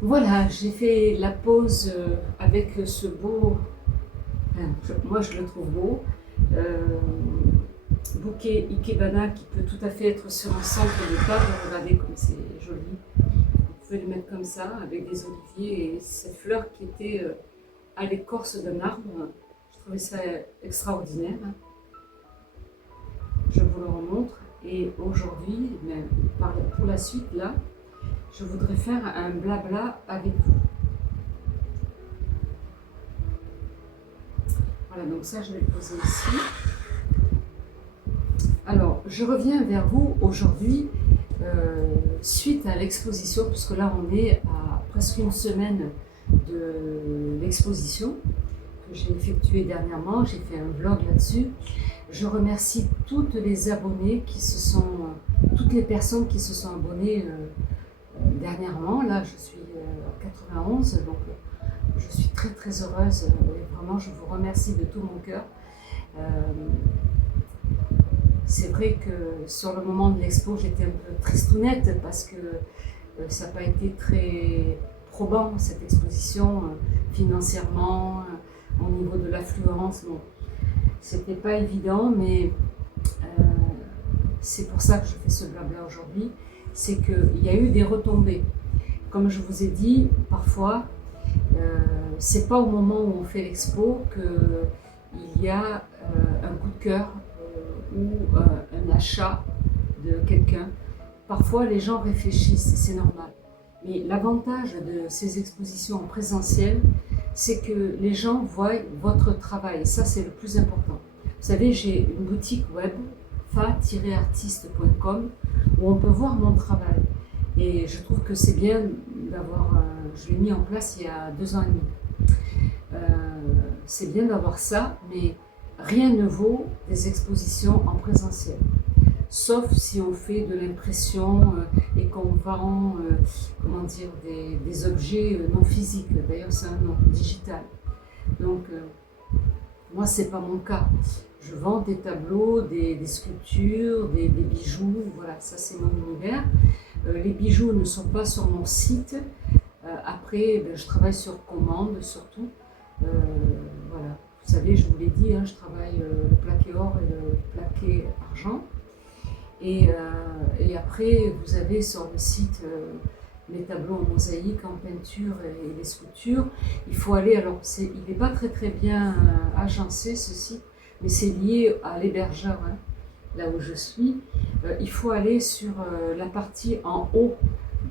Voilà, j'ai fait la pause avec ce beau, moi je le trouve beau, euh, bouquet Ikebana qui peut tout à fait être sur un centre de table. Regardez comme c'est joli. Vous pouvez le mettre comme ça avec des oliviers et cette fleur qui était à l'écorce d'un arbre. Je trouvais ça extraordinaire. Je vous le remontre. Et aujourd'hui, pour la suite là, je voudrais faire un blabla avec vous. Voilà, donc ça je vais le poser ici. Alors, je reviens vers vous aujourd'hui suite à l'exposition, puisque là on est à presque une semaine de l'exposition que j'ai effectuée dernièrement. J'ai fait un vlog là-dessus. Je remercie toutes les abonnés toutes les personnes qui se sont abonnées dernièrement. Là, je suis à 91, donc je suis très très heureuse. Et vraiment, je vous remercie de tout mon cœur. C'est vrai que sur le moment de l'expo, j'étais un peu tristounette parce que ça n'a pas été très probant cette exposition financièrement, au niveau de l'affluence. Bon, c'était pas évident, mais c'est pour ça que je fais ce blabla aujourd'hui. C'est qu'il y a eu des retombées. Comme je vous ai dit, parfois, c'est pas au moment où on fait l'expo qu'il y a un coup de cœur ou un achat de quelqu'un. Parfois, les gens réfléchissent, c'est normal. Mais l'avantage de ces expositions en présentiel, c'est que les gens voient votre travail. Et ça, c'est le plus important. Vous savez, j'ai une boutique web, fa-artiste.com, où on peut voir mon travail. Et je trouve que c'est bien d'avoir... je l'ai mis en place il y a 2 ans et demi. C'est bien d'avoir ça, mais rien ne vaut des expositions en présentiel. Sauf si on fait de l'impression et qu'on vend des objets non physiques. D'ailleurs, c'est un nom digital. Donc, moi, ce n'est pas mon cas. Je vends des tableaux, des sculptures, des bijoux. Voilà, ça, c'est mon univers. Les bijoux ne sont pas sur mon site. Après, je travaille sur commande, surtout. Voilà. Vous savez, je vous l'ai dit, je travaille le plaqué or et le plaqué argent. Et après, vous avez sur le site les tableaux en mosaïque, en peinture et les sculptures. Il faut aller, alors il n'est pas très très bien agencé ce site, mais c'est lié à l'hébergeur, là où je suis. Il faut aller sur la partie en haut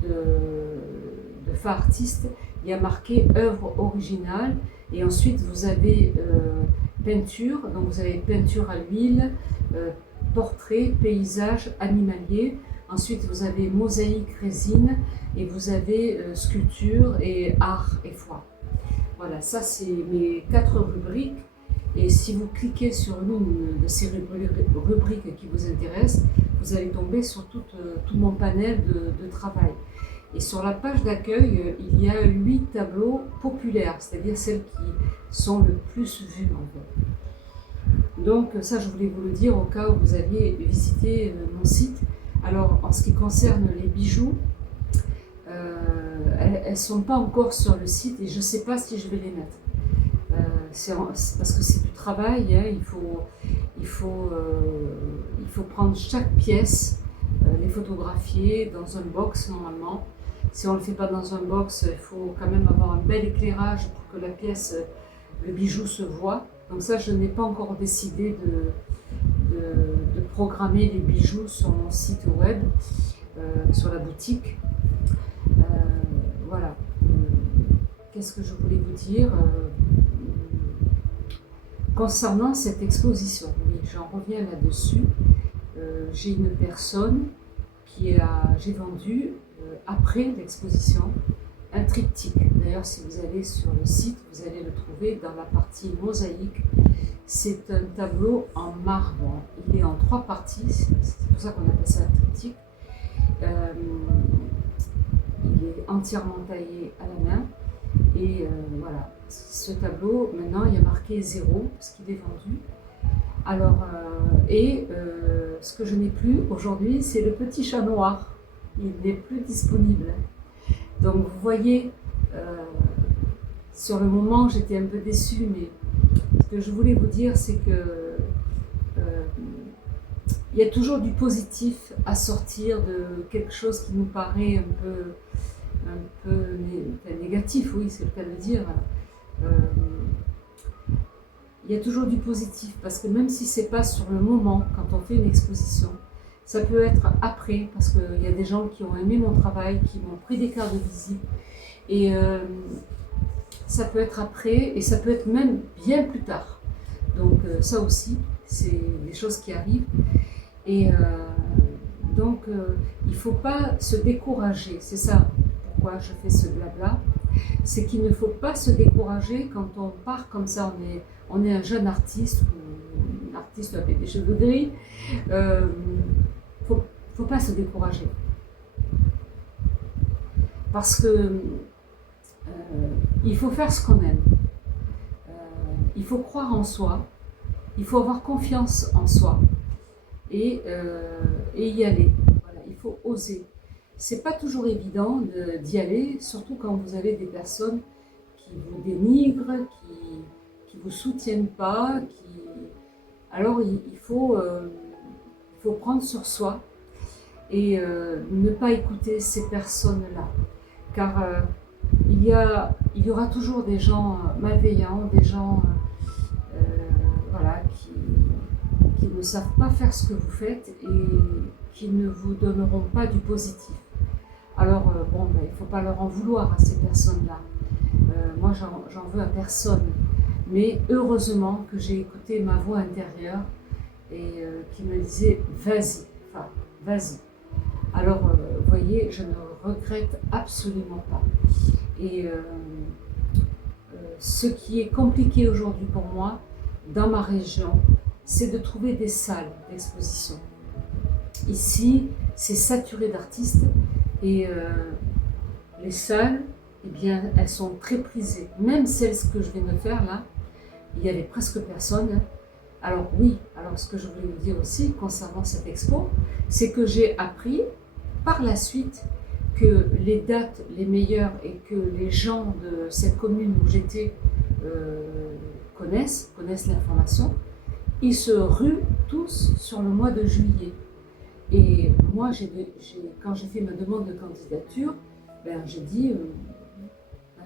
de Fa Artiste. Il y a marqué œuvre originale et ensuite vous avez peinture, donc vous avez peinture à l'huile, portrait, paysage, animalier. Ensuite, vous avez mosaïque, résine et vous avez sculpture et art et foi. Voilà, ça c'est mes 4 rubriques. Et si vous cliquez sur l'une de ces rubriques qui vous intéressent, vous allez tomber sur tout mon panel de travail. Et sur la page d'accueil, il y a 8 tableaux populaires, c'est-à-dire celles qui sont le plus vues en fait. Donc ça, je voulais vous le dire au cas où vous alliez visiter mon site. Alors, en ce qui concerne les bijoux, elles ne sont pas encore sur le site et je ne sais pas si je vais les mettre. Parce que c'est du travail, il faut prendre chaque pièce, les photographier dans un box normalement. Si on ne le fait pas dans un box, il faut quand même avoir un bel éclairage pour que la pièce, le bijou se voit. Donc ça, je n'ai pas encore décidé de programmer les bijoux sur mon site web, sur la boutique. Voilà. Qu'est-ce que je voulais vous dire concernant cette exposition? Oui, j'en reviens là-dessus. J'ai une personne j'ai vendu après l'exposition un triptyque. D'ailleurs, si vous allez sur le site, vous allez le trouver dans la partie mosaïque. C'est un tableau en marbre. Il est en 3 parties, c'est pour ça qu'on appelle ça un triptyque. Il est entièrement taillé à la main. Et voilà, ce tableau, maintenant, il y a marqué 0, parce qu'il est vendu. Alors, ce que je n'ai plus aujourd'hui, c'est le petit chat noir. Il n'est plus disponible. Donc vous voyez, sur le moment j'étais un peu déçue, mais ce que je voulais vous dire c'est que il y a toujours du positif à sortir de quelque chose qui nous paraît un peu négatif, oui c'est le cas de dire. Il y a toujours du positif parce que même si c'est pas sur le moment, quand on fait une exposition, ça peut être après, parce qu'il y a des gens qui ont aimé mon travail, qui m'ont pris des cartes de visite, et ça peut être après, et ça peut être même bien plus tard. Donc ça aussi, c'est des choses qui arrivent. Et donc il ne faut pas se décourager, c'est ça pourquoi je fais ce blabla, c'est qu'il ne faut pas se décourager quand on part comme ça, on est un jeune artiste, ou une artiste avec des cheveux gris, faut pas se décourager. Parce que il faut faire ce qu'on aime. Il faut croire en soi, il faut avoir confiance en soi et y aller. Voilà, il faut oser. C'est pas toujours évident d'y aller, surtout quand vous avez des personnes qui vous dénigrent, qui vous soutiennent pas, alors il faut prendre sur soi et ne pas écouter ces personnes-là, car il y aura toujours des gens malveillants, des gens voilà, qui ne savent pas faire ce que vous faites et qui ne vous donneront pas du positif. Alors bon, il ne faut pas leur en vouloir à ces personnes-là. Moi, j'en veux à personne. Mais heureusement que j'ai écouté ma voix intérieure et qui me disait vas-y, enfin vas-y. Alors, vous voyez, je ne regrette absolument pas. Et ce qui est compliqué aujourd'hui pour moi, dans ma région, c'est de trouver des salles d'exposition. Ici, c'est saturé d'artistes et les salles, eh bien, elles sont très prisées. Même celles que je viens de faire là, il y avait presque personne. Alors oui, alors ce que je voulais vous dire aussi concernant cette expo, c'est que j'ai appris par la suite que les dates les meilleures et que les gens de cette commune où j'étais connaissent l'information, ils se ruent tous sur le mois de juillet. Et moi, quand j'ai fait ma demande de candidature, j'ai dit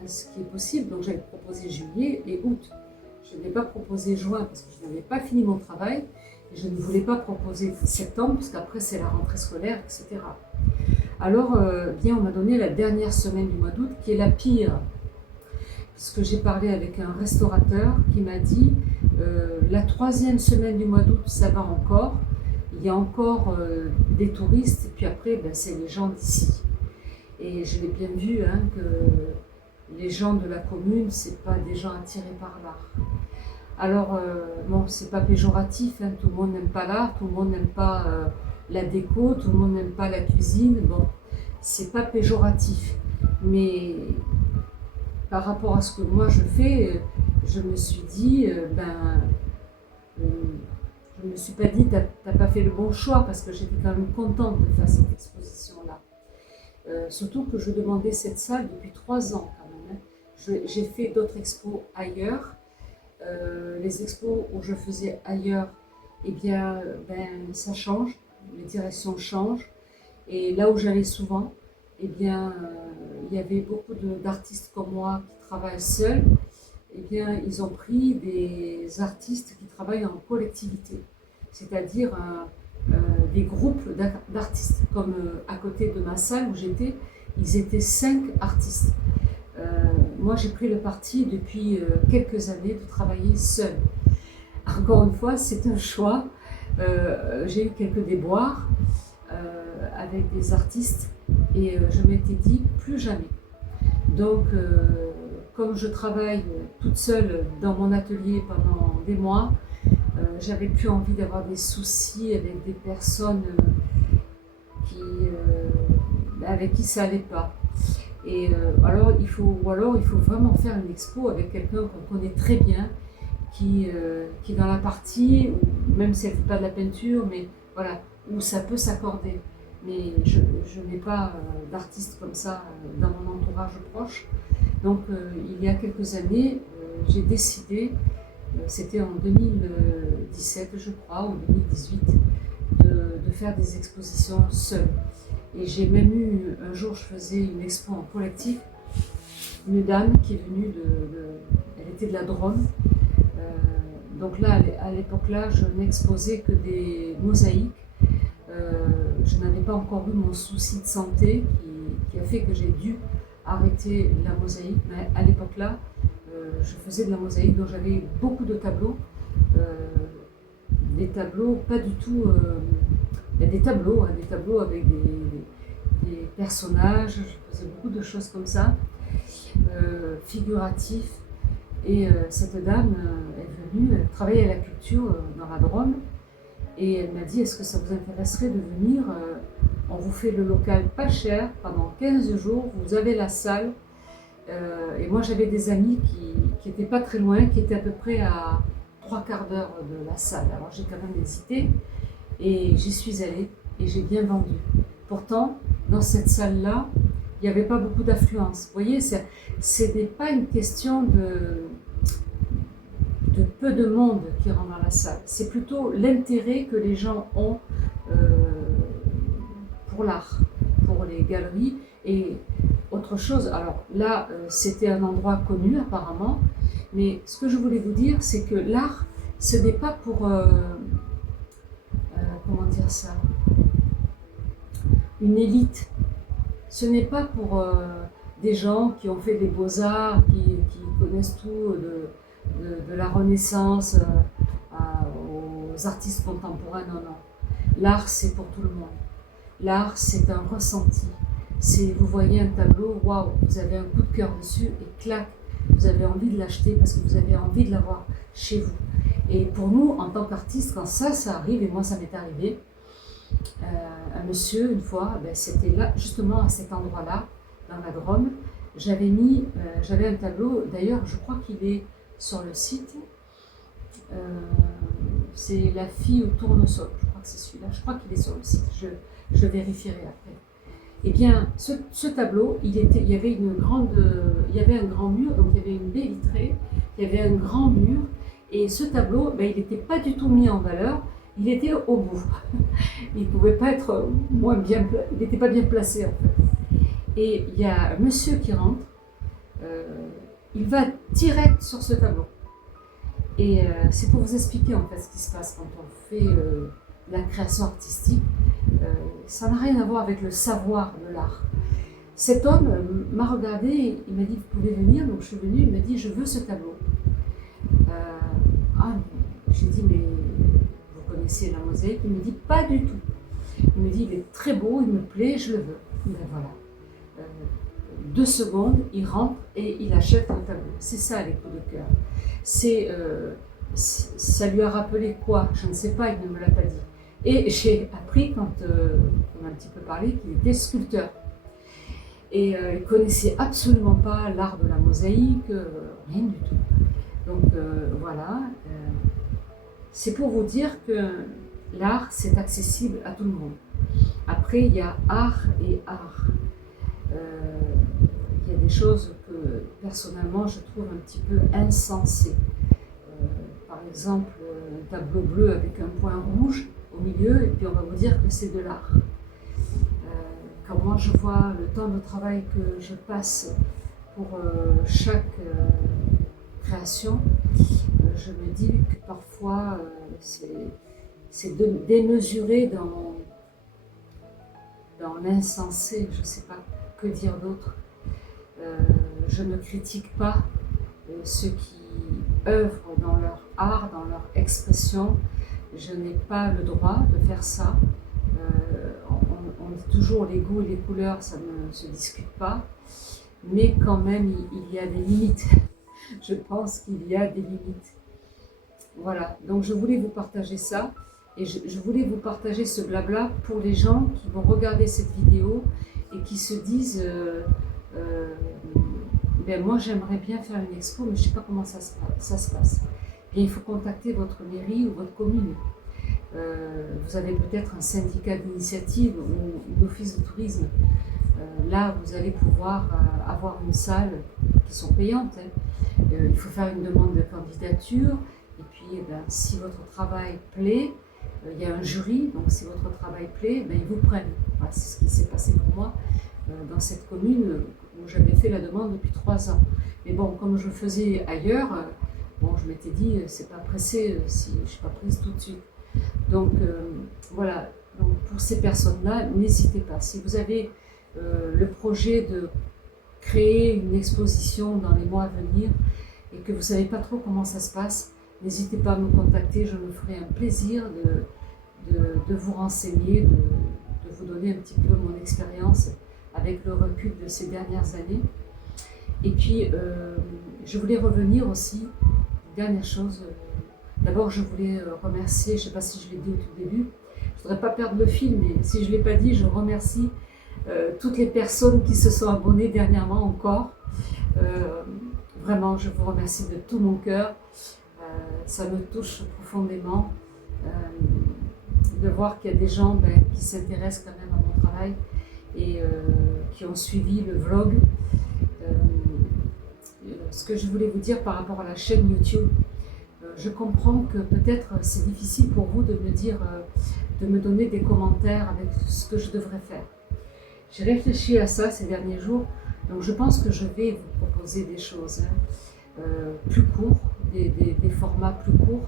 ce qui est possible. Donc j'avais proposé juillet et août. Je n'ai pas proposé juin parce que je n'avais pas fini mon travail. Et je ne voulais pas proposer septembre parce qu'après c'est la rentrée scolaire, etc. Alors, bien, on m'a donné la dernière semaine du mois d'août qui est la pire. Parce que j'ai parlé avec un restaurateur qui m'a dit la troisième semaine du mois d'août, ça va encore. Il y a encore des touristes, et puis après, c'est les gens d'ici. Et je l'ai bien vu, que les gens de la commune, c'est pas des gens attirés par l'art. Alors, bon, c'est pas péjoratif, tout le monde n'aime pas l'art, tout le monde n'aime pas la déco, tout le monde n'aime pas la cuisine, bon, c'est pas péjoratif. Mais par rapport à ce que moi je fais, je me suis dit, je ne me suis pas dit, t'as pas fait le bon choix, parce que j'étais quand même contente de faire cette exposition-là. Surtout que je demandais cette salle depuis 3 ans quand même. J'ai fait d'autres expos ailleurs. Les expos où je faisais ailleurs, eh bien, ça change, les directions changent. Et là où j'allais souvent, eh bien, il y avait beaucoup d'artistes comme moi qui travaillent seuls. Eh bien, ils ont pris des artistes qui travaillent en collectivité, c'est-à-dire des groupes d'artistes. Comme à côté de ma salle où j'étais, ils étaient 5 artistes. Moi, j'ai pris le parti depuis quelques années de travailler seule. Encore une fois, c'est un choix. J'ai eu quelques déboires avec des artistes et je m'étais dit plus jamais. Donc, comme je travaille toute seule dans mon atelier pendant des mois, j'avais plus envie d'avoir des soucis avec des personnes avec qui ça n'allait pas. Et alors il faut vraiment faire une expo avec quelqu'un qu'on connaît très bien, qui est dans la partie, même si elle ne fait pas de la peinture, mais voilà, où ça peut s'accorder. Mais je n'ai pas d'artiste comme ça dans mon entourage. entourage proche. Donc il y a quelques années, j'ai décidé, c'était en 2017 je crois, ou 2018, de faire des expositions seule. Et j'ai même eu, un jour je faisais une expo en collectif, une dame qui est venue elle était de la Drôme. Donc là, à l'époque-là, je n'exposais que des mosaïques. Je n'avais pas encore eu mon souci de santé qui a fait que j'ai dû arrêter la mosaïque. Mais à l'époque-là, je faisais de la mosaïque, donc j'avais beaucoup de tableaux. Des tableaux pas du tout... des tableaux avec des personnages. Je faisais beaucoup de choses comme ça, figuratifs. Et cette dame est venue, elle travaillait à la culture dans la Drôme, et elle m'a dit: est-ce que ça vous intéresserait de venir, on vous fait le local pas cher, pendant 15 jours, vous avez la salle. Et moi j'avais des amis qui n'étaient pas très loin, qui étaient à peu près à 3/4 d'heure de la salle. Alors j'ai quand même hésité, et j'y suis allée, et j'ai bien vendu. Pourtant, dans cette salle-là, il n'y avait pas beaucoup d'affluence. Vous voyez, ce n'est pas une question de peu de monde qui rentre dans la salle. C'est plutôt l'intérêt que les gens ont pour l'art, pour les galeries et autre chose. Alors là, c'était un endroit connu apparemment, mais ce que je voulais vous dire, c'est que l'art, ce n'est pas pour... comment dire ça, une élite. Ce n'est pas pour des gens qui ont fait des beaux-arts, qui connaissent tout de la Renaissance aux artistes contemporains. Non, non. L'art, c'est pour tout le monde. L'art, c'est un ressenti. Vous voyez un tableau, waouh, vous avez un coup de cœur dessus et clac, vous avez envie de l'acheter parce que vous avez envie de l'avoir chez vous. Et pour nous, en tant qu'artistes, quand ça arrive, et moi ça m'est arrivé, un monsieur, une fois, c'était là, justement à cet endroit-là, dans la Drôme, j'avais un tableau, d'ailleurs je crois qu'il est sur le site, c'est La fille au tournesol, je crois que c'est celui-là, je crois qu'il est sur le site, je vérifierai après. Eh bien, ce tableau, il y avait un grand mur, donc il y avait une baie vitrée, il y avait un grand mur, et ce tableau, il n'était pas du tout mis en valeur, il était au bout. Il ne pouvait pas être il n'était pas bien placé en fait. Et il y a un monsieur qui rentre, il va direct sur ce tableau. Et c'est pour vous expliquer en fait ce qui se passe quand on fait la création artistique. Ça n'a rien à voir avec le savoir de l'art. Cet homme m'a regardé, il m'a dit: vous pouvez venir, donc je suis venue, il m'a dit: je veux ce tableau. J'ai dit: mais vous connaissez la mosaïque? Il me dit: pas du tout. Il me dit: il est très beau, il me plaît, je le veux. Ben voilà. 2 secondes, il rentre et il achète un tableau. C'est ça les coups de cœur. Ça lui a rappelé quoi? Je ne sais pas, il ne me l'a pas dit. Et j'ai appris, quand on a un petit peu parlé, qu'il était sculpteur. Et il ne connaissait absolument pas l'art de la mosaïque, rien du tout. Donc voilà, c'est pour vous dire que l'art, c'est accessible à tout le monde. Après, il y a art et art. Il y a des choses que, personnellement, je trouve un petit peu insensées. Par exemple, un tableau bleu avec un point rouge au milieu, et puis on va vous dire que c'est de l'art. Quand moi je vois le temps de travail que je passe pour chaque création, je me dis que parfois c'est démesuré dans l'insensé, je ne sais pas que dire d'autre. Je ne critique pas ceux qui œuvrent dans leur art, dans leur expression. Je n'ai pas le droit de faire ça. On dit toujours les goûts et les couleurs, ça ne se discute pas. Mais quand même, il y a des limites. Je pense qu'il y a des limites. Voilà, donc je voulais vous partager ça. Et je voulais vous partager ce blabla pour les gens qui vont regarder cette vidéo et qui se disent moi j'aimerais bien faire une expo, mais je ne sais pas comment ça se passe. Et il faut contacter votre mairie ou votre commune. Vous avez peut-être un syndicat d'initiative ou un office de tourisme. là, vous allez pouvoir avoir une salle qui sont payantes. Hein. Il faut faire une demande de candidature. Et puis, eh ben, si votre travail plaît, il y a un jury. Donc, si votre travail plaît, ben, ils vous prennent. Voilà, c'est ce qui s'est passé pour moi dans cette commune où j'avais fait la demande depuis 3 ans. Mais bon, comme je faisais ailleurs, bon, je m'étais dit, c'est pas pressé si je suis pas prise tout de suite. Donc, voilà. Donc, pour ces personnes-là, n'hésitez pas. Si vous avez le projet de créer une exposition dans les mois à venir et que vous ne savez pas trop comment ça se passe, n'hésitez pas à me contacter. Je me ferai un plaisir de vous renseigner, de vous donner un petit peu mon expérience avec le recul de ces dernières années. Et puis, je voulais revenir aussi, dernière chose, d'abord je voulais remercier, je ne sais pas si je l'ai dit au tout début, je ne voudrais pas perdre le fil, mais si je ne l'ai pas dit, je remercie toutes les personnes qui se sont abonnées dernièrement encore. Vraiment, je vous remercie de tout mon cœur. Ça me touche profondément de voir qu'il y a des gens qui s'intéressent quand même à mon travail et qui ont suivi le vlog. Ce que je voulais vous dire par rapport à la chaîne YouTube, je comprends que peut-être c'est difficile pour vous de me dire, de me donner des commentaires avec ce que je devrais faire. J'ai réfléchi à ça ces derniers jours, donc je pense que je vais vous proposer des choses plus courts, des formats plus courts.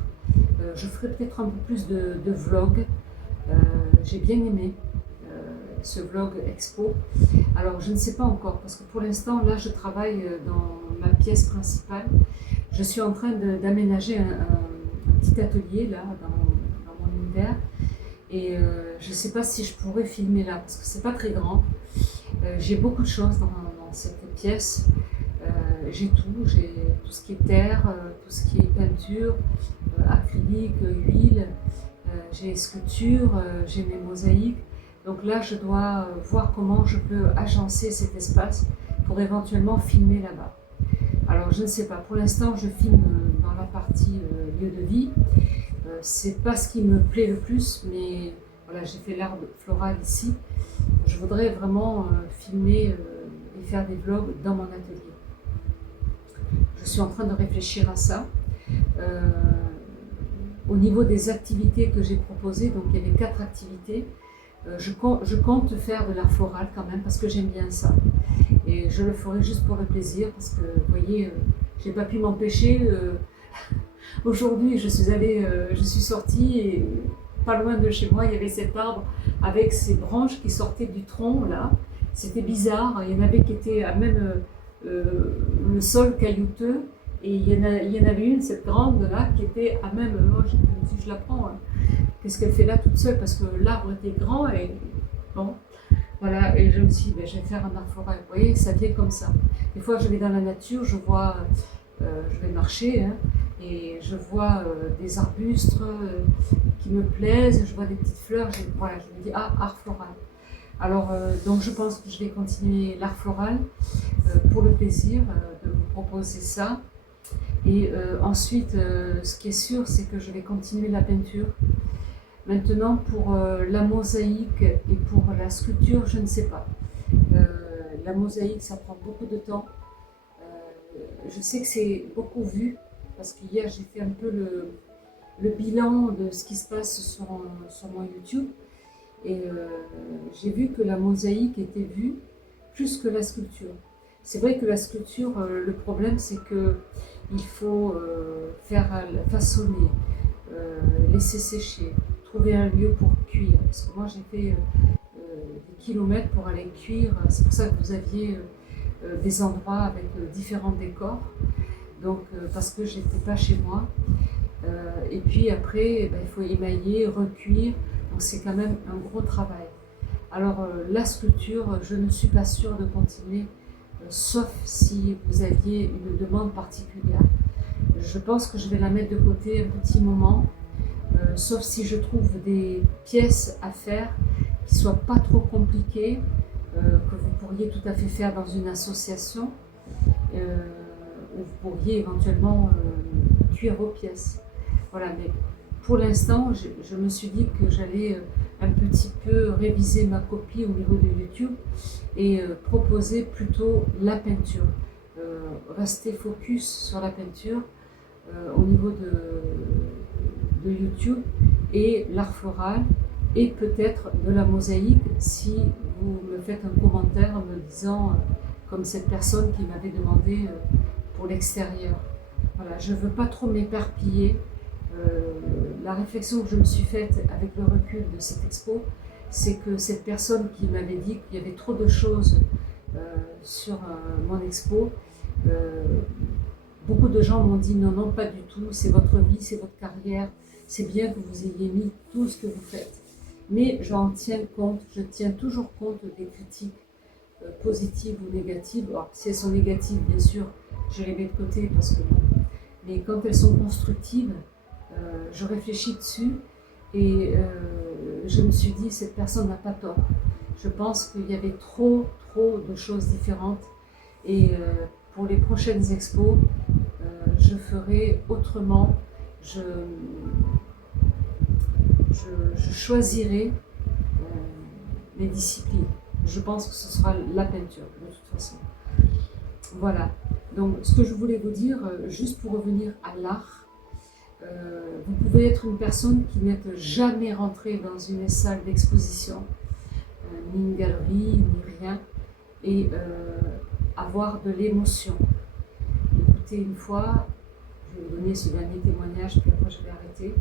Je ferai peut-être un peu plus de vlogs. J'ai bien aimé ce vlog expo. Alors je ne sais pas encore, parce que pour l'instant, là je travaille dans ma pièce principale. Je suis en train d'aménager un petit atelier là, dans mon univers. Et je ne sais pas si je pourrais filmer là, parce que c'est pas très grand. J'ai beaucoup de choses dans cette pièce. J'ai tout ce qui est terre, tout ce qui est peinture, acrylique, huile, j'ai sculpture, j'ai mes mosaïques. Donc là, je dois voir comment je peux agencer cet espace pour éventuellement filmer là-bas. Alors je ne sais pas, pour l'instant je filme dans la partie lieu de vie. C'est pas ce qui me plaît le plus, mais voilà, j'ai fait l'art floral ici. Je voudrais vraiment filmer et faire des vlogs dans mon atelier. Je suis en train de réfléchir à ça. Au niveau des activités que j'ai proposées, donc il y avait 4 activités. Je compte faire de l'art floral quand même parce que j'aime bien ça. Et je le ferai juste pour le plaisir parce que, vous voyez, j'ai pas pu m'empêcher. Aujourd'hui, je suis sortie et pas loin de chez moi, il y avait cet arbre avec ses branches qui sortaient du tronc là. C'était bizarre. Il y en avait qui étaient à même le sol caillouteux et il y en avait une, cette grande là, qui était à même. Moi, je me dis, je la prends. Hein. Qu'est-ce qu'elle fait là toute seule? Parce que l'arbre était grand et bon. Voilà, et je me suis dit, je vais faire un art floral. Vous voyez, ça vient comme ça. Des fois, je vais dans la nature, je vois, je vais marcher, hein, et je vois des arbustes qui me plaisent, je vois des petites fleurs, voilà, je me dis, ah, art floral. Alors, donc je pense que je vais continuer l'art floral pour le plaisir de vous proposer ça. Et ensuite, ce qui est sûr, c'est que je vais continuer la peinture. Maintenant, pour la mosaïque et pour la sculpture, je ne sais pas. La mosaïque, ça prend beaucoup de temps. Je sais que c'est beaucoup vu, parce qu'hier, j'ai fait un peu le bilan de ce qui se passe sur mon YouTube. Et j'ai vu que la mosaïque était vue plus que la sculpture. C'est vrai que la sculpture, le problème, c'est qu'il faut façonner, laisser sécher, trouver un lieu pour cuire. Parce que moi, j'ai fait des kilomètres pour aller cuire. C'est pour ça que vous aviez des endroits avec différents décors. Donc, parce que j'étais pas chez moi. Et puis après, il faut émailler, recuire. Donc, c'est quand même un gros travail. Alors, la sculpture, je ne suis pas sûre de continuer, sauf si vous aviez une demande particulière. Je pense que je vais la mettre de côté un petit moment. Sauf si je trouve des pièces à faire qui ne soient pas trop compliquées, que vous pourriez tout à fait faire dans une association, où vous pourriez éventuellement cuire vos pièces. Voilà, mais pour l'instant, je me suis dit que j'allais un petit peu réviser ma copie au niveau de YouTube et proposer plutôt la peinture. Rester focus sur la peinture au niveau de YouTube et l'art floral et peut-être de la mosaïque si vous me faites un commentaire en me disant, comme cette personne qui m'avait demandé pour l'extérieur. Voilà, je ne veux pas trop m'éparpiller. La réflexion que je me suis faite avec le recul de cette expo, c'est que cette personne qui m'avait dit qu'il y avait trop de choses sur mon expo, beaucoup de gens m'ont dit non, non, pas du tout, c'est votre vie, c'est votre carrière, c'est bien que vous ayez mis tout ce que vous faites. Mais j'en tiens compte, je tiens toujours compte des critiques positives ou négatives. Alors, si elles sont négatives, bien sûr, je les mets de côté parce que bon. Mais quand elles sont constructives, je réfléchis dessus et je me suis dit, cette personne n'a pas tort. Je pense qu'il y avait trop de choses différentes et pour les prochaines expos, je ferai autrement. Je choisirai mes disciplines. Je pense que ce sera la peinture, de toute façon. Voilà. Donc, ce que je voulais vous dire, juste pour revenir à l'art, vous pouvez être une personne qui n'êtes jamais rentrée dans une salle d'exposition, ni une galerie, ni rien, et avoir de l'émotion. Écoutez, une fois, je vais vous donner ce dernier témoignage, puis après je vais arrêter.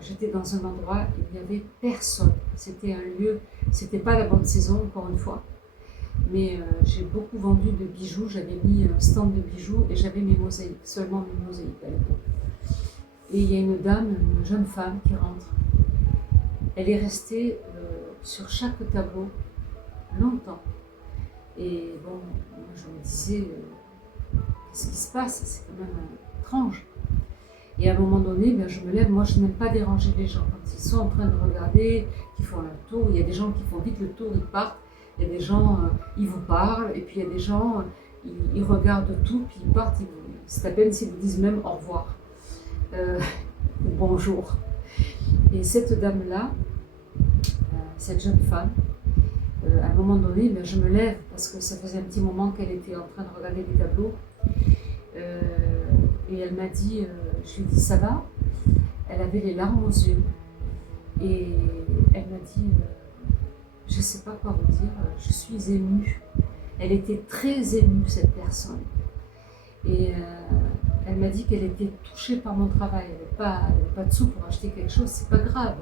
J'étais dans un endroit, il n'y avait personne. C'était un lieu, c'était pas la bonne saison, encore une fois. Mais j'ai beaucoup vendu de bijoux, j'avais mis un stand de bijoux et j'avais mes mosaïques, seulement mes mosaïques à l'époque. Et il y a une dame, une jeune femme qui rentre. Elle est restée sur chaque tableau longtemps. Et bon, moi je me disais, qu'est-ce qui se passe? C'est quand même étrange. Et à un moment donné, ben, je me lève, moi je n'aime pas déranger les gens. Quand ils sont en train de regarder, qu'ils font le tour, il y a des gens qui font vite le tour, ils partent. Il y a des gens, ils vous parlent, et puis il y a des gens, ils regardent tout, puis ils partent, c'est à peine s'ils vous disent même au revoir, ou bonjour. Et cette dame-là, cette jeune femme, à un moment donné, ben, je me lève, parce que ça faisait un petit moment qu'elle était en train de regarder des tableaux, et elle m'a dit, je lui ai dit ça va, elle avait les larmes aux yeux, et elle m'a dit, je ne sais pas quoi vous dire, je suis émue. Elle était très émue, cette personne. Et elle m'a dit qu'elle était touchée par mon travail. Elle n'avait pas de sous pour acheter quelque chose, c'est pas grave.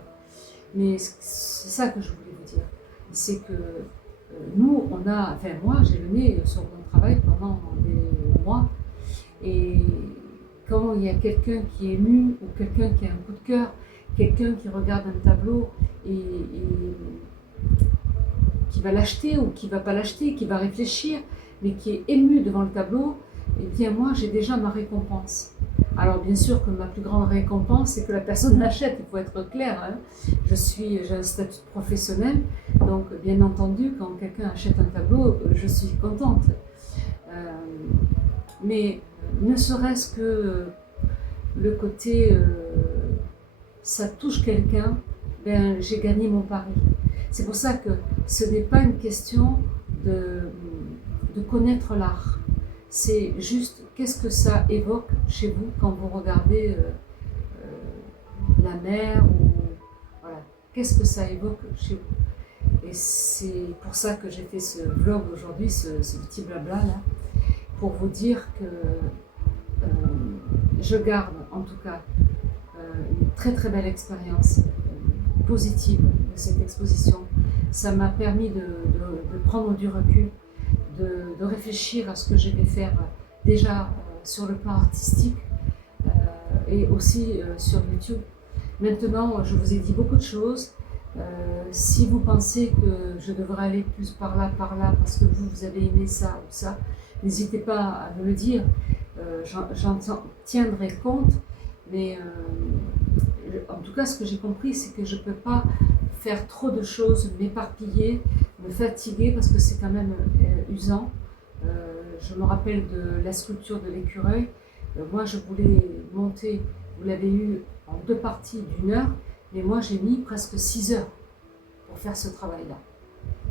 Mais c'est ça que je voulais vous dire. C'est que nous, on a, enfin moi, j'ai le nez sur mon travail pendant des mois. Et quand il y a quelqu'un qui est ému, ou quelqu'un qui a un coup de cœur, quelqu'un qui regarde un tableau et qui va l'acheter ou qui ne va pas l'acheter, qui va réfléchir, mais qui est ému devant le tableau, eh bien moi j'ai déjà ma récompense. Alors bien sûr que ma plus grande récompense, c'est que la personne l'achète, il faut être clair. Hein. J'ai un statut professionnel, donc bien entendu, quand quelqu'un achète un tableau, je suis contente. Mais ne serait-ce que le côté ça touche quelqu'un, ben, j'ai gagné mon pari. C'est pour ça que ce n'est pas une question de connaître l'art. C'est juste qu'est-ce que ça évoque chez vous quand vous regardez la mer ou voilà. Qu'est-ce que ça évoque chez vous? Et c'est pour ça que j'ai fait ce vlog aujourd'hui, ce petit blabla là, pour vous dire que je garde en tout cas une très belle expérience positive de cette exposition. Ça m'a permis de prendre du recul, de réfléchir à ce que je vais faire déjà sur le plan artistique et aussi sur YouTube. Maintenant, je vous ai dit beaucoup de choses. Si vous pensez que je devrais aller plus par là, parce que vous avez aimé ça ou ça, n'hésitez pas à me le dire. J'en tiendrai compte, mais en tout cas, ce que j'ai compris, c'est que je ne peux pas faire trop de choses, m'éparpiller, me fatiguer, parce que c'est quand même usant. Je me rappelle de la sculpture de l'écureuil. Moi, je voulais monter, vous l'avez eu en 2 parties d'1 heure, Mais moi, j'ai mis presque 6 heures pour faire ce travail-là.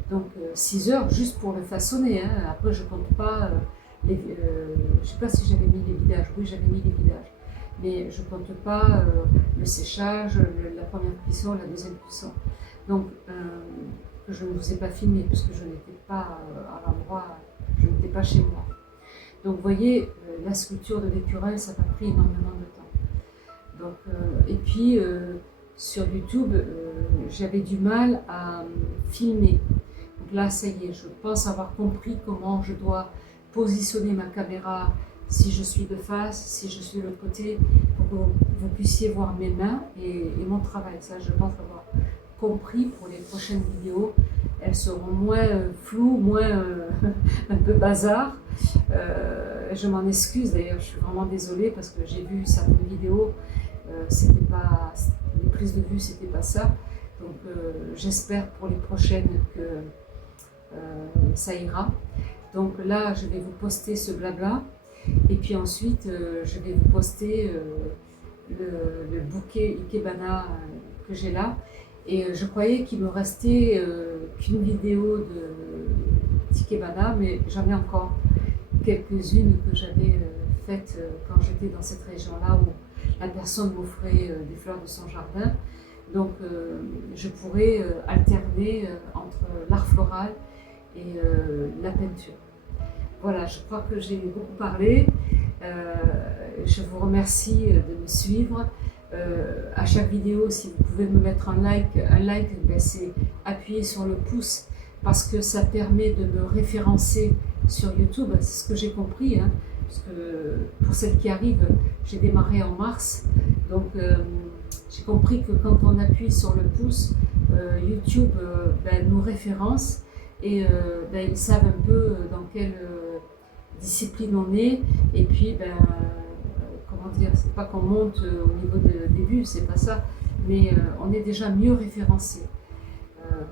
Donc 6 heures juste pour le façonner. Hein. Après, je ne compte pas je ne sais pas si j'avais mis les vidages. Oui, j'avais mis les vidages. Mais je ne compte pas le séchage, la première cuisson, la deuxième cuisson. Donc, je ne vous ai pas filmé puisque je n'étais pas à l'endroit, je n'étais pas chez moi. Donc, vous voyez, la sculpture de l'écureuil, ça m'a pris énormément de temps. Donc, et puis, sur YouTube, j'avais du mal à filmer. Donc là, ça y est, je pense avoir compris comment je dois positionner ma caméra si je suis de face, si je suis de l'autre côté, pour que vous puissiez voir mes mains et mon travail. Ça, je pense avoir compris pour les prochaines vidéos. Elles seront moins floues, moins un peu bazar. Je m'en excuse d'ailleurs, je suis vraiment désolée parce que j'ai vu certaines vidéos, c'était pas, les prises de vue, c'était pas ça. Donc j'espère pour les prochaines que ça ira. Donc là, je vais vous poster ce blabla. Et puis ensuite, je vais vous poster le bouquet Ikebana que j'ai là. Et je croyais qu'il me restait qu'une vidéo d'Ikebana, mais j'en ai encore quelques-unes que j'avais faites quand j'étais dans cette région-là où la personne m'offrait des fleurs de son jardin. Donc je pourrais alterner entre l'art floral et la peinture. Voilà, je crois que j'ai beaucoup parlé. Je vous remercie de me suivre. À chaque vidéo, si vous pouvez me mettre un like, ben c'est appuyer sur le pouce parce que ça permet de me référencer sur YouTube. C'est ce que j'ai compris, hein, parce que pour celles qui arrivent, j'ai démarré en mars. Donc j'ai compris que quand on appuie sur le pouce, YouTube ben, nous référence et ben, ils savent un peu dans quelle discipline on est. Et puis, ben, comment dire, c'est pas qu'on monte au niveau des vues, c'est pas ça, mais on est déjà mieux référencé.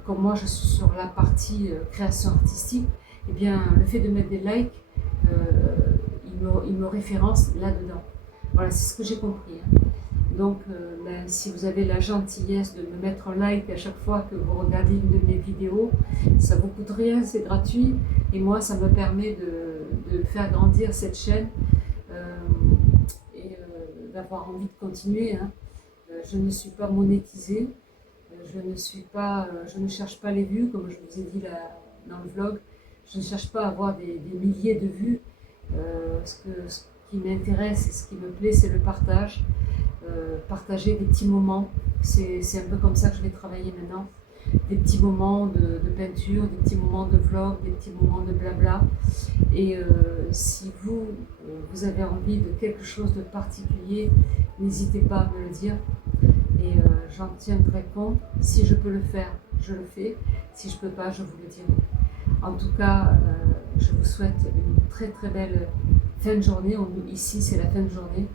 Comme moi, je suis sur la partie création artistique, et eh bien, le fait de mettre des likes, il me référence là-dedans. Voilà, c'est ce que j'ai compris. Hein. Donc, ben, si vous avez la gentillesse de me mettre un like à chaque fois que vous regardez une de mes vidéos, ça ne vous coûte rien, c'est gratuit. Et moi, ça me permet de faire grandir cette chaîne et d'avoir envie de continuer. Hein. Je ne suis pas monétisée, je ne cherche pas les vues, comme je vous ai dit là, dans le vlog. Je ne cherche pas à avoir des milliers de vues. Ce qui m'intéresse et ce qui me plaît, c'est le partage. Partager des petits moments, c'est un peu comme ça que je vais travailler maintenant, des petits moments de peinture, des petits moments de vlog, des petits moments de blabla. Et si vous avez envie de quelque chose de particulier, n'hésitez pas à me le dire et j'en tiendrai compte. Si je peux le faire, je le fais. Si je ne peux pas, je vous le dirai. En tout cas, je vous souhaite une très très belle fin de journée. Ici, c'est la fin de journée.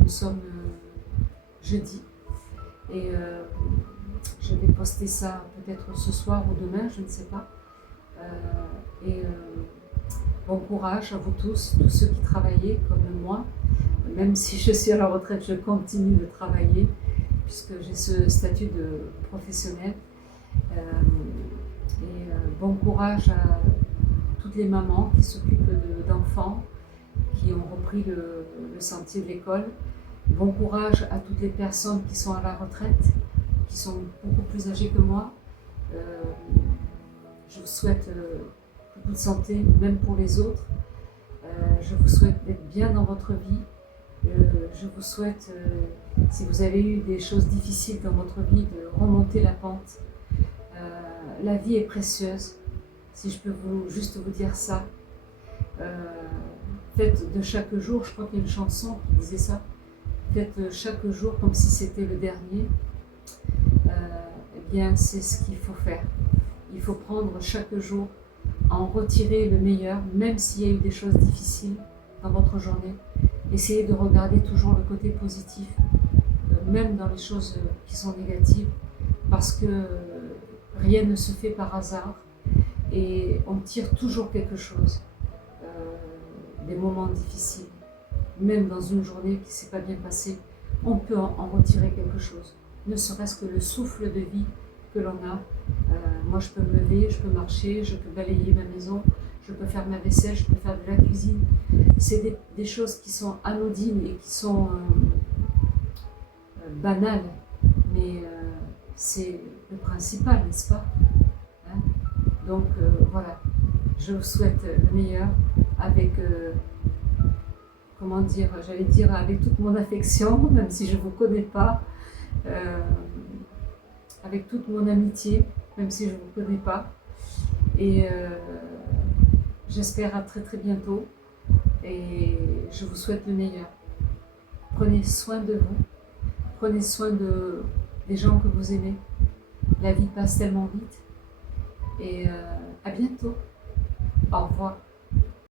Nous sommes jeudi et je vais poster ça peut-être ce soir ou demain, je ne sais pas. Bon courage à vous tous ceux qui travaillez comme moi. Même si je suis à la retraite, je continue de travailler puisque j'ai ce statut de professionnel. Bon courage à toutes les mamans qui s'occupent d'enfants, qui ont repris le sentier de l'école. Bon courage à toutes les personnes qui sont à la retraite, qui sont beaucoup plus âgées que moi. Je vous souhaite beaucoup de santé, même pour les autres. Je vous souhaite d'être bien dans votre vie. Je vous souhaite, si vous avez eu des choses difficiles dans votre vie, de remonter la pente. La vie est précieuse, si je peux juste vous dire ça. Faites de chaque jour, je crois qu'il y a une chanson qui disait ça, faites chaque jour comme si c'était le dernier. Eh bien, c'est ce qu'il faut faire. Il faut prendre chaque jour, en retirer le meilleur, même s'il y a eu des choses difficiles dans votre journée. Essayez de regarder toujours le côté positif, même dans les choses qui sont négatives, parce que rien ne se fait par hasard et on tire toujours quelque chose. Des moments difficiles, même dans une journée qui ne s'est pas bien passée, on peut en retirer quelque chose. ne serait-ce que le souffle de vie que l'on a. Moi, je peux me lever, je peux marcher, je peux balayer ma maison, je peux faire ma vaisselle, je peux faire de la cuisine. C'est des choses qui sont anodines et qui sont banales, mais c'est le principal, n'est-ce pas, hein? Donc voilà, je vous souhaite le meilleur avec, comment dire, j'allais dire avec toute mon affection, même si je ne vous connais pas, avec toute mon amitié, même si je ne vous connais pas. Et j'espère à très très bientôt. Et je vous souhaite le meilleur. Prenez soin de vous. Prenez soin des gens que vous aimez. La vie passe tellement vite. Et à bientôt. Au revoir.